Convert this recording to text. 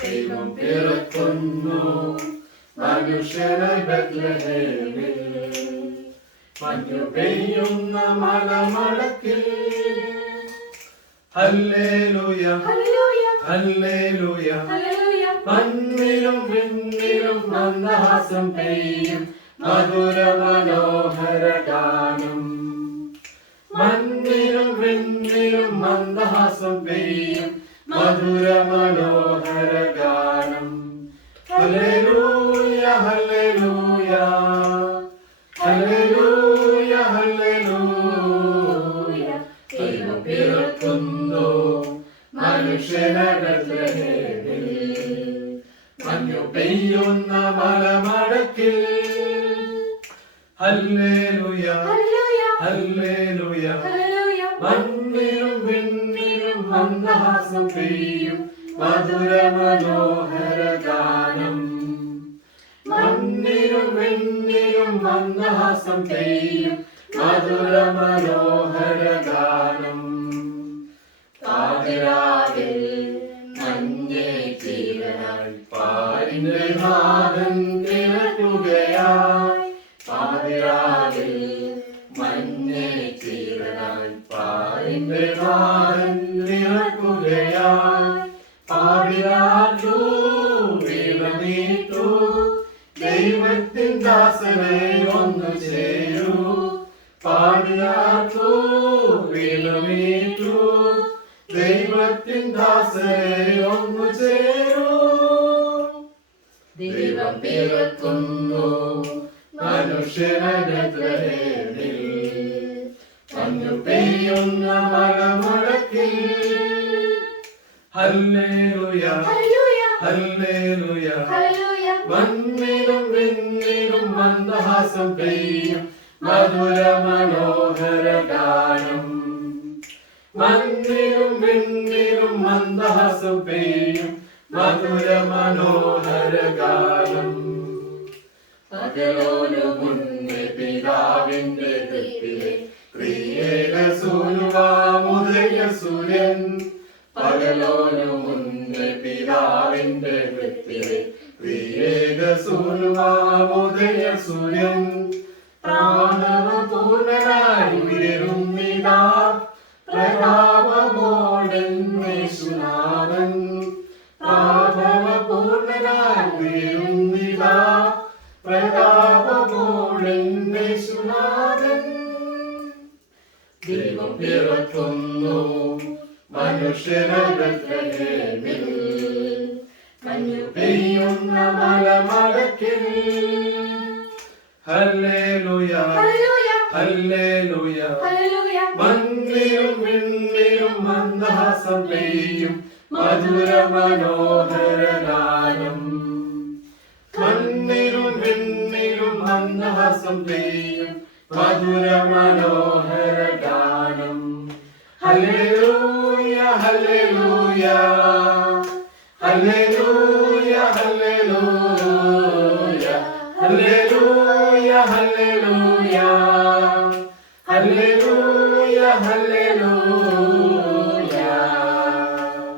ദൈവം പിറക്കുന്നു മനുഷ്യനായി ബെത്ലഹേമിൽ. മഞ്ഞു പെയ്യുന്ന മലമടക്കിൽ ഹല്ലേലൂയ ഹല്ലേലൂയ. മണ്ണിലും വിണ്ണിലും മന്ദഹാസം പെയ്യും മധുര മനോഹര ഗാനം. മണ്ണിലും വിണ്ണിലും മന്ദഹാസം പെയ്യും മധുര മനോഹര ഗാനം. Hallelujah hallelujah hallelujah hallelujah. ദൈവം പിറക്കുന്നു മനുഷ്യനായി ബെത്ലഹേമിൽ. മഞ്ഞു പെയ്യുന്ന മലമടക്കിൽ ഹല്ലേലൂയ ഹല്ലേലൂയ. മണ്ണിലും വിണ്ണിലും മന്ദഹാസം പെയ്യും മധുര മനോഹര ഗാനം. മണ്ണിലും വിണ്ണിലും മന്ദഹാസം പെയ്യും മധുര മനോഹര ഗാനം. പാതിരാവിൽ മഞ്ഞേ ചീരനായി പാരിന്റെ നാഥൻ തിരക്കുകയായി. പാതിരാവിൽ മഞ്ഞേ ചീരനായി പാരിന്റെ നാഥൻ തിരക്കുകയായി. പാതിരാറ്റു വീണമീട്ടു ദൈവത്തിൻ ദാസനെ ഒന്നു ചേരൂ. പാതിരാറ്റു വീണമീട്ടു ദൈവത്തിൻ ദാസനെ ഒന്നു ചേരൂ. ദൈവം പിറക്കുന്നു മനുഷ്യനായി ബെത്ലഹേമിൽ. മഞ്ഞു പെയ്യുന്ന മലമടക്കിൽ ഹല്ലേലൂയ ഹല്ലേലൂയ. മണ്ണിലും വിണ്ണിലും മന്ദഹാസം പെയ്യും മധുര മനോഹര ഗാനം. മണ്ണിലും വിണ്ണിലും മന്ദഹാസം പെയ്യും മധുര മനോഹര ഗാനം. പകലോനു മുന്നേ പിതാവിന്റെ തൃപ്തിലെ ത്രിയേക സൂനുവാമുദയ സൂര്യൻ. പകലോനു മുന്നേ പിതാവിന്റെ തൃപ്തിലെ ത്രിയേക സൂനുവാമുദയ സൂര്യൻ. പ്രാണവപൂർണനായി ഉയരുന്നിതാ പ്രതാപമോടെന്നേശുനാഥൻ. പ്രാണവപൂർണനായി ഉയരുന്നിതാ പ്രതാപമോടെന്നേശുനാഥൻ. ദൈവം പിറക്കുന്നു മനുഷ്യനായി ബെത്ലഹേമിൽ. മഞ്ഞു പെയ്യുന്ന മലമടക്കിൽ ഹല്ലേലൂയ ഹല്ലേലൂയ. മണ്ണിലും വിണ്ണിലും മന്ദഹാസം പെയ്യും മധുര മനോഹര ഗാനം. മണ്ണിലും വിണ്ണിലും മന്ദഹാസം പെയ്യും മധുര മനോഹര ഗാനം. Hallelujah hallelujah hallelujah.